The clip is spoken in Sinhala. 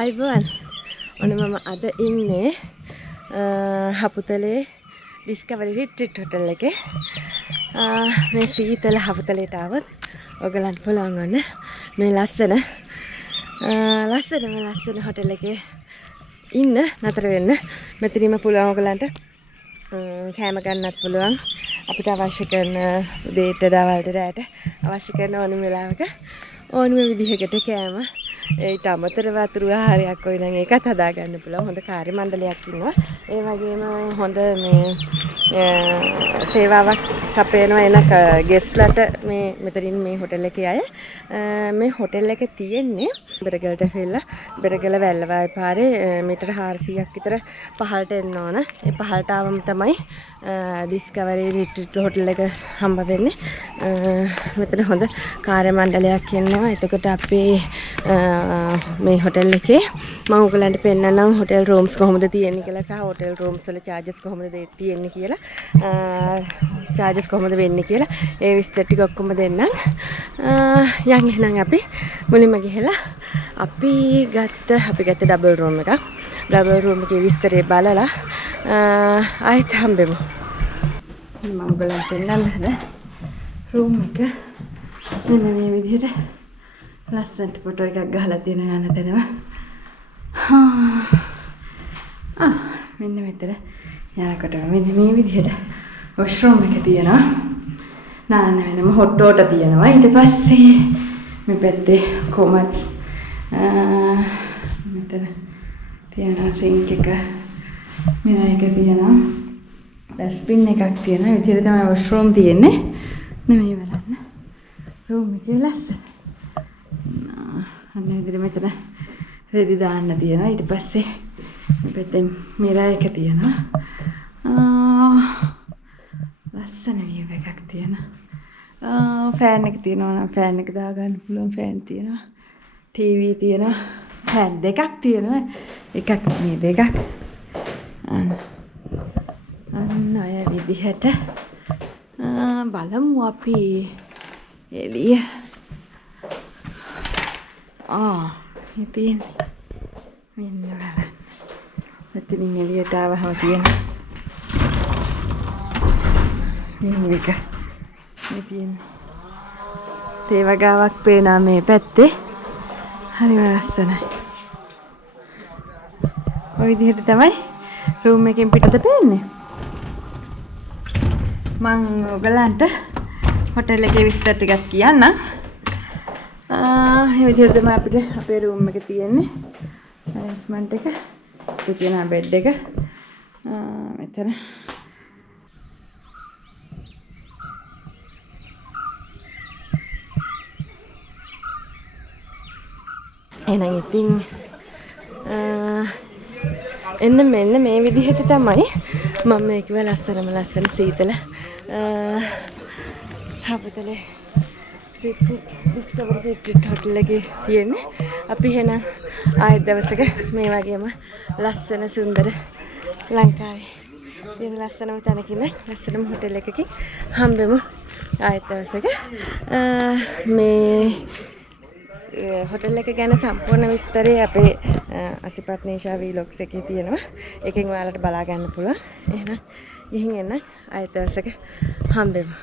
අයිබෝන් ඔන්න මම අද ඉන්නේ හපුතලේ ඩිස්කවරි රිට්‍රීට් හොටල් එකේ. මේ සීතල හපුතලේට આવොත් ඔයගලන්ට පුළුවන් වන්න මේ ලස්සන හොටල් එකේ ඉන්න නතර වෙන්න. මෙතනින්ම පුළුවන් ඔයගලන්ට කෑම ගන්නත් පුළුවන්. අපිට අවශ්‍ය කරන උදේට දවල්ට රැට අවශ්‍ය කරන ඕනම වෙලාවක ඕනම විදිහකට කෑම ඒට අමතර වතුරු ආහාරයක් ඔය නම් ඒකත් හදා ගන්න පුළුවන්. හොඳ කාර්ය මණ්ඩලයක් ඉන්නවා. ඒ වගේම හොඳ මේ සේවාවක් සපයනවා එන ගෙස්ට්ලට මේ මෙතනින් මේ හොටල් එකේ අය. මේ හොටල් එක තියෙන්නේ බෙරගලට ඇවිල්ලා බෙරගල වැල්ලවාය පාරේ මීටර 400ක් විතර පහළට එන්න ඕන. ඒ පහළට ආවම තමයි ඩිස්කවරි රිට්‍රීට් හොටල් එක හම්බ වෙන්නේ. මෙතන හොඳ කාර්ය මණ්ඩලයක් ඉන්නවා. එතකොට අපි මේ හොටල් එකේ මම ඔයගලන්ට පෙන්නන්නම් හොටල් රූම්ස් කොහොමද තියෙන්නේ කියලා සහ හොටල් රූම්ස් වල charges කොහොමද තියෙන්නේ කියලා charges කොහොමද වෙන්නේ කියලා ඒ විස්තර ටික ඔක්කොම දෙන්නම්. යන් එහෙනම් අපි මුලින්ම ගිහලා අපි ගත්ත ඩබල් රූම් එකක්. ඩබල් රූම් එකේ විස්තරය බලලා ආයෙත් හම්බෙමු. මම ඔයගලන්ට පෙන්නන්න හද රූම් එක මෙන්න මේ විදිහට ලස්සනට ෆොටෝ එකක් ගහලා තියෙනවා යන තැනම. මෙන්න මෙතන යනකොට මෙන්න මේ විදිහට වොෂ්රූම් එක තියෙනවා. නාන්න වෙනම හොට් වෝටර් තියෙනවා. ඊට පස්සේ මේ පැත්තේ කොමඩ්ස් මෙතන තියෙනවා සින්ක් එක. මෙන්න එක තියෙනවා. ඩස්බින් එකක් තියෙනවා. මේ විදිහට තමයි වොෂ්රූම් තියෙන්නේ. නෙමෙයි බලන්න. රූම් එකේ ලස්සන. අන්න විදිහට මෙතන රෙදි දාන්න තියෙනවා. ඊට පස්සේ මේ පැත්තේ මිරර් එක තියෙනවා. ලස්සන view එකක් තියෙනවා. ෆෑන් එක තියෙනවා නම් ෆෑන් එක දාගන්න පුළුවන් ෆෑන් තියෙනවා. ටීවී තියෙනවා. ෆෑන් දෙකක් තියෙනවා. එකක් මේ දෙකක්. අන්න ඔය විදිහට බලමු අපි එළිය. ඉතින් මෙන්න බලන්න. මෙතනින් එළියට ආවම තියෙන මේක. මේ තියෙන තේ වගාවක් පේනවා මේ පැත්තේ. හරිම ලස්සනයි. ඔය විදිහට තමයි රූම් එකෙන් පිටත පේන්නේ. මම ඔයගලන්ට හොටල් එකේ විස්තර ටිකක් කියන්නම්. මේ විදිහට තමයි අපිට අපේ රූම් එක තියෙන්නේ. අරේන්ජ්මන්ට් එක. ඒ කියන බෙඩ් එක. මෙතන. එහෙනම් ඉතින් මෙන්න මේ විදිහට තමයි මම මේ කිව්ව ලස්සන සීතල හපුතලේ ඩිස්කවරි රිට්‍රීට් හොටල් එකේ තියෙන්නේ. අපි එහෙනම් ආයෙත් දවසක මේ වගේම ලස්සන සුන්දර ලංකාවේ තියෙන ලස්සනම තැනකින් ලස්සනම හොටල් එකකින් හම්බෙමු ආයෙත් දවසක. මේ හොටල් එක ගැන සම්පූර්ණ විස්තරය අපේ අසිපත් නේෂා වීලොග්ස් එකේ තියෙනවා. එකෙන් ඔයාලට බලා ගන්න පුළුවන්. එහෙනම් ගිහින් එන්න ආයෙත් දවසක හම්බෙමු.